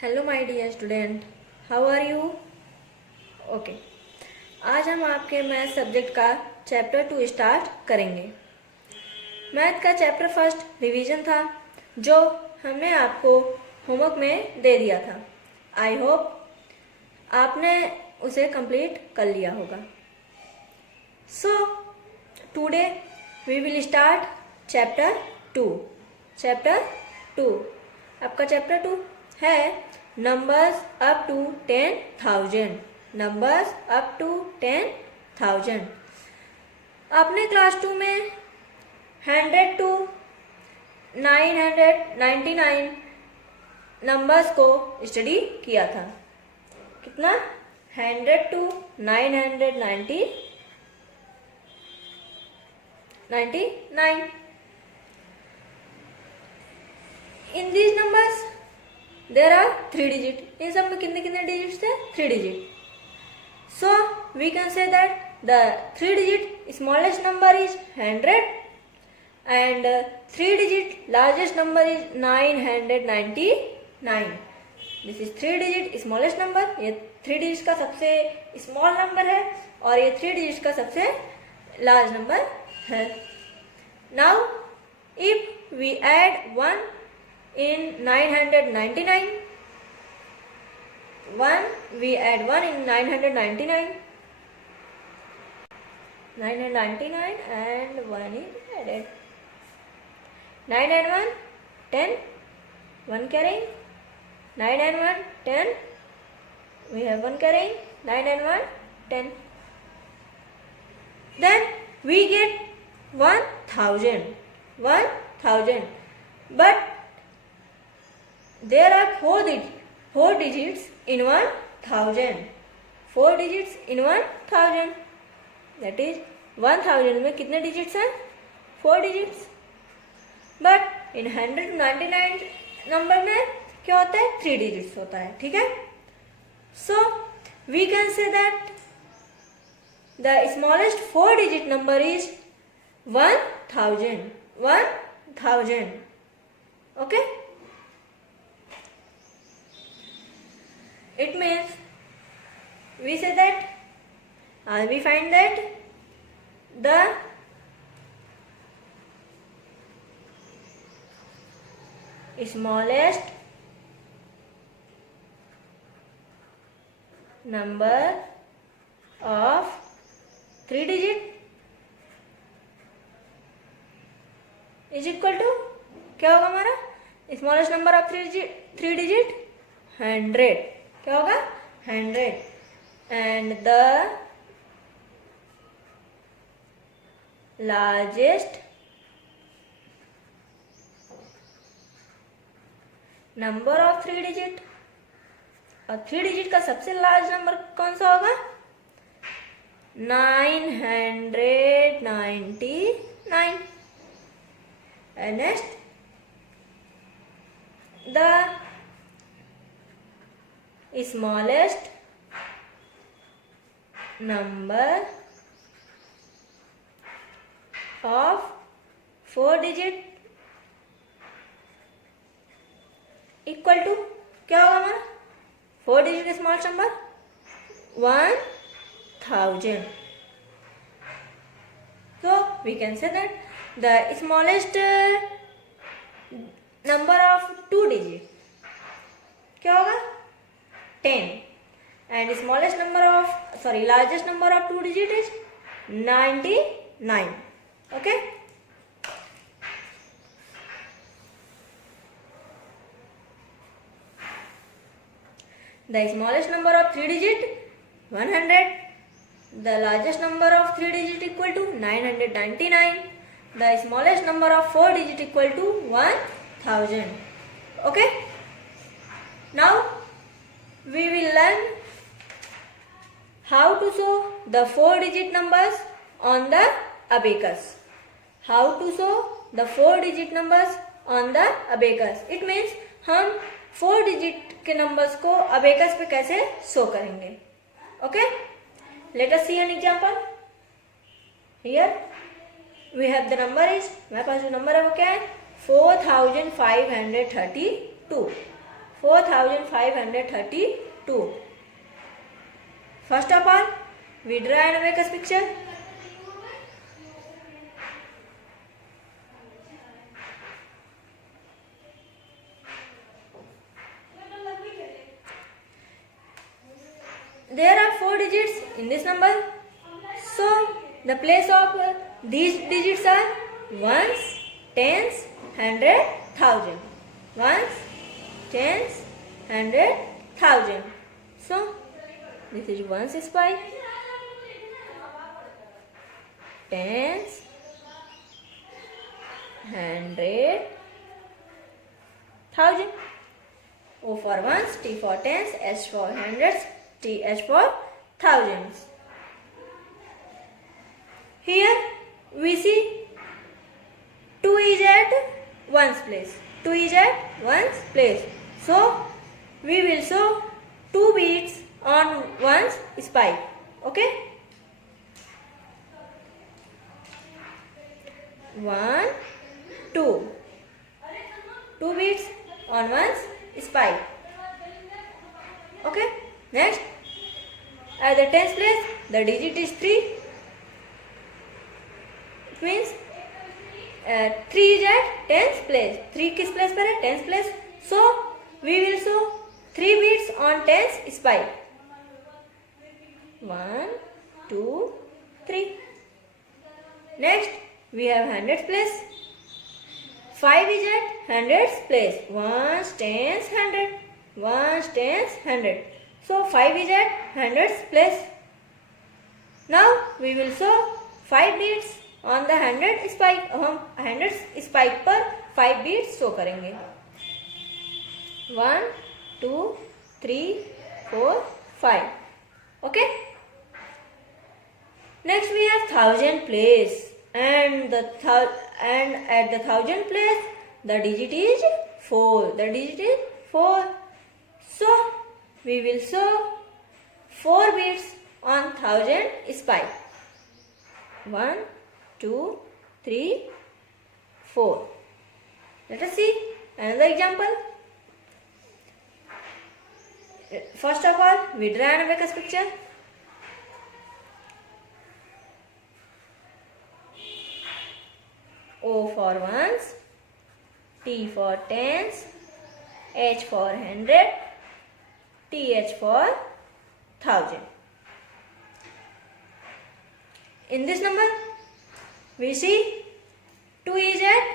Hello my dear student, how are you? Okay, आज हम आपके मैथ सब्जेक्ट का चैप्टर 2 स्टार्ट करेंगे। मैथ का चैप्टर फर्स्ट रिवीजन था जो हमने आपको होमवर्क में दे दिया था। आई होप आपने उसे कंप्लीट कर लिया होगा। So today we will start chapter 2। Chapter 2 आपका चैप्टर 2 है numbers up to 10,000। Numbers up to 10,000। आपने क्लास 2 में 100 टू 999 नंबर्स को स्टडी किया था। कितना? 100 to 999। In these numbers there are 3 digit. इन सब में कितने कितने डिजिट थे? 3 digit. So we can say that the 3 digit smallest number is 100 and 3 digit largest number is 999। This is 3 digit smallest number. ये 3 डिजिट का सबसे स्मॉल नंबर है और ये 3 डिजिट का सबसे लार्ज नंबर है। Now if we add 1 in 999, we add 1 in 999 and 1 is added. 9 and 1 10, 1 carrying, 9 and 1 10, we have 1 carrying, 9 and 1 10. Then we get 1000, but there are 4 digits in 1000. 4 digits in 1000. That is 1000 में कितने digits हैं? 4 digits. But in 100 to 99 number में क्या होता है? 3 digits होता है। ठीक है? So we can say that the smallest 4 digit number is 1000. 1000. Okay? It means we say that we find that the smallest number of 3 digit is equal to क्या होगा हमारा? Smallest number of 3 digit 100। क्या होगा? 100 and the largest number of 3 digit. और 3 digit का सबसे large number कौन सा होगा? 999। And next the smallest number of 4 digit equal to क्या होगा हमारा? 4 digit smallest number 1000. So we can say that the smallest number of 2 digit क्या होगा? 10 and largest number of 2 digit is 99. Okay? The smallest number of 3 digit 100. The largest number of 3 digit equal to 999. The smallest number of 4 digit equal to 1000. Okay? Now we will learn how to show the 4 digit numbers on the abacus. How to show the 4 digit numbers on the abacus. It means हम 4 digit के numbers को abacus पे कैसे show करेंगे. Okay? Let us see an example. Here we have the number is, मेरे पास जो number है वो क्या है? 4532. 4532. First of all, we draw an abacus picture. There are 4 digits in this number. So, the place of these digits are ones, tens, hundred, thousand. Ones, tens, hundred, thousand. So, this is ones spike, tens, hundred, thousand. O for ones, T for tens, H for hundreds, TH for thousands. Here we see 2 is at ones place. 2 is at ones place. So we will show 2 beats on ones spike. Okay? 1, 2. 2 beats on ones spike. Okay? Next, at the tens place, the digit is 3. It means 3 is at tens place. 3 किस place पर है? Tens place. So, we will show 3 beats on tens spike. 1, 2, 3. Next, we have hundreds place. 5 is at hundreds place. Ones, tens, hundred. Ones, tens, hundred. So 5 is at hundreds place. Now we will show 5 beats on the hundred spike. हम hundreds spike पर 5 beats show करेंगे. 1, 2, 3, 4, 5. Okay. Next we have thousand place, and at the thousand place the digit is 4. The digit is 4. So we will show 4 beats on thousand spike. 1, 2, 3, 4. Let us see another example. First of all, we draw an abacus picture. O for ones, T for tens, H for hundred, TH for thousand. In this number, we see 2 is at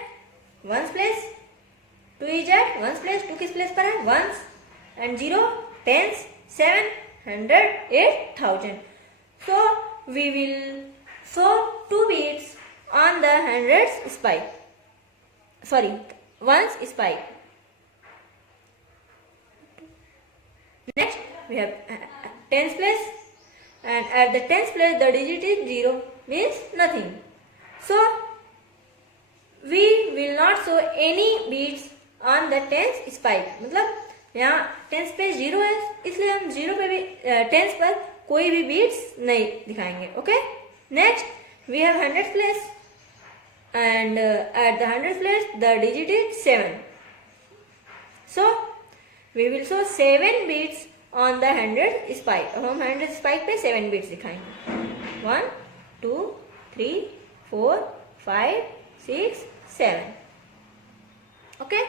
ones place. 2 is at ones place. 2 किस place पर है? Ones and 0, tens, 7, 100, 8,000. So we will show 2 beats on the hundreds spike. Sorry, ones spike. Next, we have tens place, and at the tens place the digit is 0, means nothing. So we will not show any beats on the tens spike. मतलब यहाँ tens पे 0 है, इसलिए हम 0 पे भी tens पर कोई भी beats नहीं दिखाएंगे. Okay? Next, we have hundreds place, and at the hundreds place the digit is 7. So we will show 7 beats on the hundred spike. अब हम hundred spike पे 7 beats दिखाएंगे. 1, 2, 3, 4, 5, 6, 7. Okay.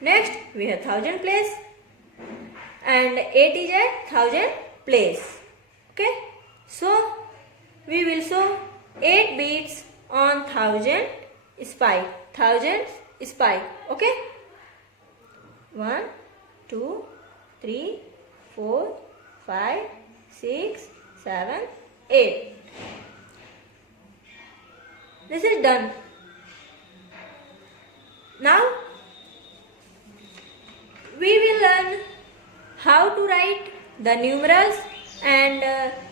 Next we have thousand place, and 8 is at thousand place. Okay. So we will show 8 beats on thousand spike. Thousand spike. Okay. 1, 2, 3, 4, 5, 6, 7, 8. This is done. Now we will learn how to write the numerals and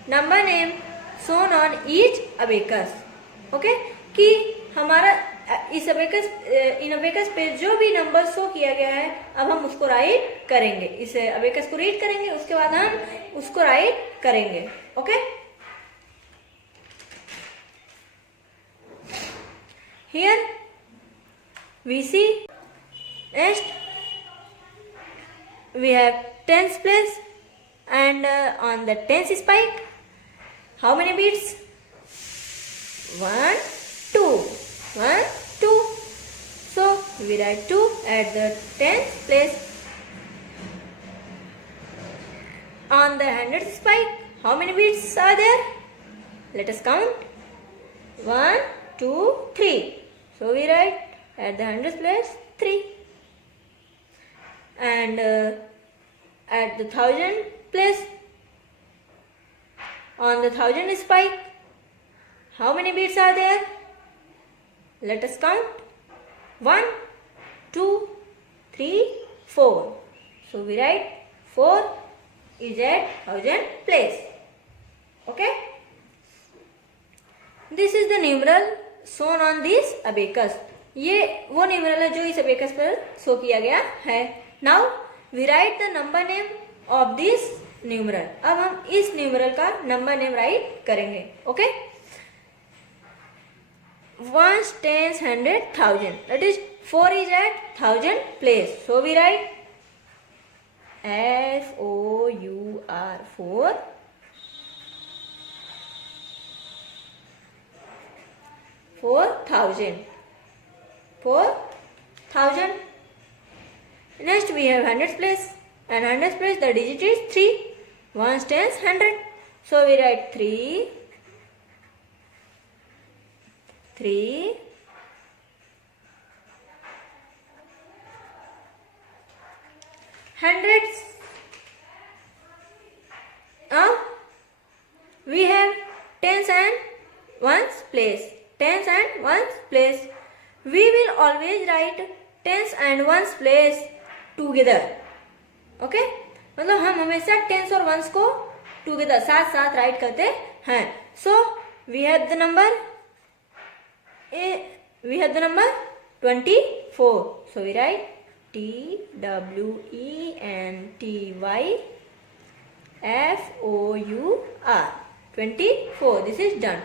number name shown on each abacus. Okay? कि हमारा इस abacus इन abacus पे जो भी number show किया गया है, अब हम उसको राइट करेंगे. इस अबेकस को रीड करेंगे, उसके बाद हम उसको राइट करेंगे. Okay? Here we see next we have tens place, and on the tens spike, how many beats? 1, 2. 1, 2. So we write 2 at the tens place. On the hundredth spike, how many beats are there? Let us count. 1, 2, 3. So we write at the hundredth place 3. And at the thousand place, on the thousand spike, how many beats are there? Let us count. 1, 2, 3, 4. So we write 4 is at thousand place. Okay. This is the numeral shown on this abacus. ये वो numeral है जो इस abacus पर show किया गया है. Now we write the number name of this numeral. अब हम इस न्यूमरल का नंबर नेम राइट करेंगे. Okay. Ones, tens, hundred, thousand. That is 4 is at thousand place. So we write FOUR 4. 4,000. 4,000. Next we have hundreds place, and hundreds place the digit is 3. Ones, tens, hundred. So we write 3. Hundreds. Now we have tens and ones place. Tens and ones place. We will always write tens and ones place together. Okay? मतलब हम हमेशा tense और once को together साथ साथ right करते हैं. So we have the number 24. So we write TWENTYFOUR 24. This is done.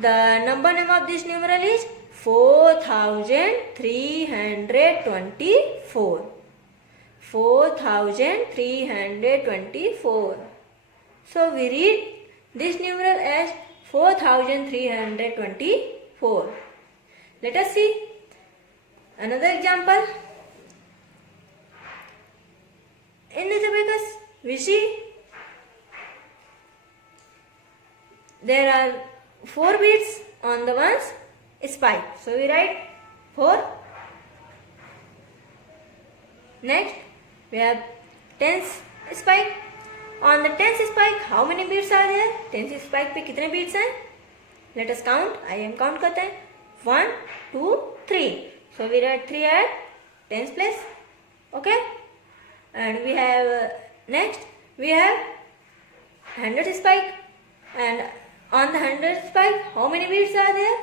The number name of this numeral is 4324. 4324. So we read this numeral as 4324. Let us see another example. In this abacus, we see there are 4 beats on the ones spike. So we write 4. Next, we have tens spike. On the tens spike, how many beats are there? Tens spike पे कितने beats हैं? Let us count. I am count करते हैं. 1, 2, 3. So we write 3 at tens place. Okay. And we have next we have hundred spike. And on the hundred spike, how many beats are there?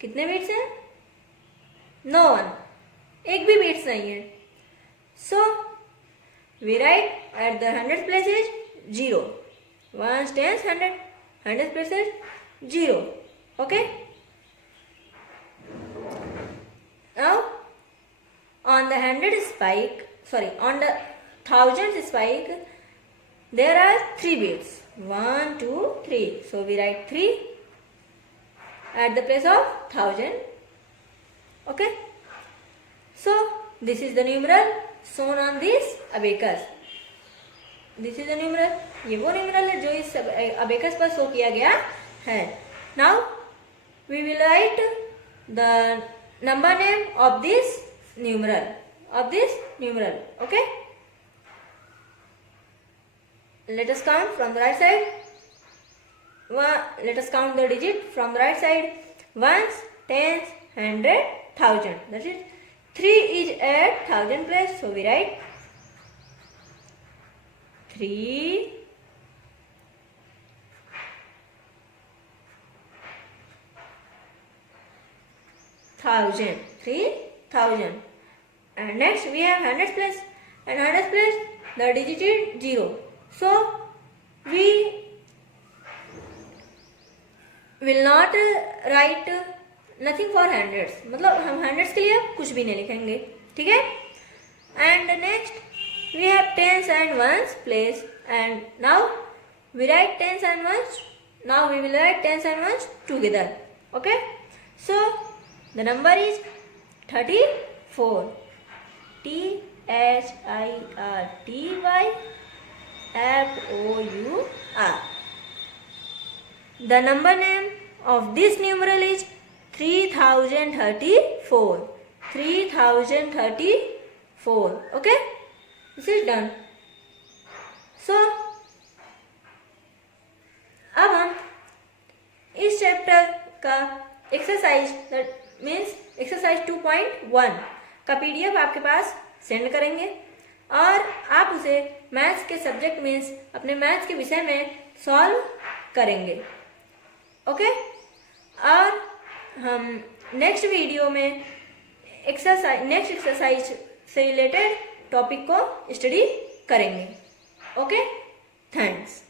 कितने beats हैं? No one. एक भी beats नहीं है. So we write at the hundred place is 0. Ones, tens, hundred. Hundred place is 0. Okay. Now on the hundred spike, on the thousand spike, there are 3 beats. 1, 2, 3. So we write 3 at the place of thousand. Okay. So this is the numeral shown on this abacus. This is the numeral. ये वो numeral है जो इस abacus पर show किया गया है. Now we will write the number name of this numeral. Okay. Let us count from the right side. Let us count the digit from the right side. Ones, tens, hundred, thousand. That is 3 is at thousand place. So we write 3. 3,000. And next we have hundreds place, and hundreds place the digit is 0. So we will not write nothing for hundreds. मतलब हम hundreds के लिए कुछ भी नहीं लिखेंगे. ठीक है. And next we have tens and ones place, and now we write tens and ones. Now we will write tens and ones together. Okay, so the number is 34. THIRTYFOUR. The number name of this numeral is 3034. 3034. Okay, this is done. So अब हम इस chapter का exercise that means exercise 2.1 का PDF आपके पास send करेंगे और आप उसे मैथ्स के सब्जेक्ट मीन्स अपने मैथ्स के विषय में सॉल्व करेंगे. ओके, और हम नेक्स्ट वीडियो में नेक्स्ट एक्सरसाइज से रिलेटेड टॉपिक को स्टडी करेंगे. Okay, thanks.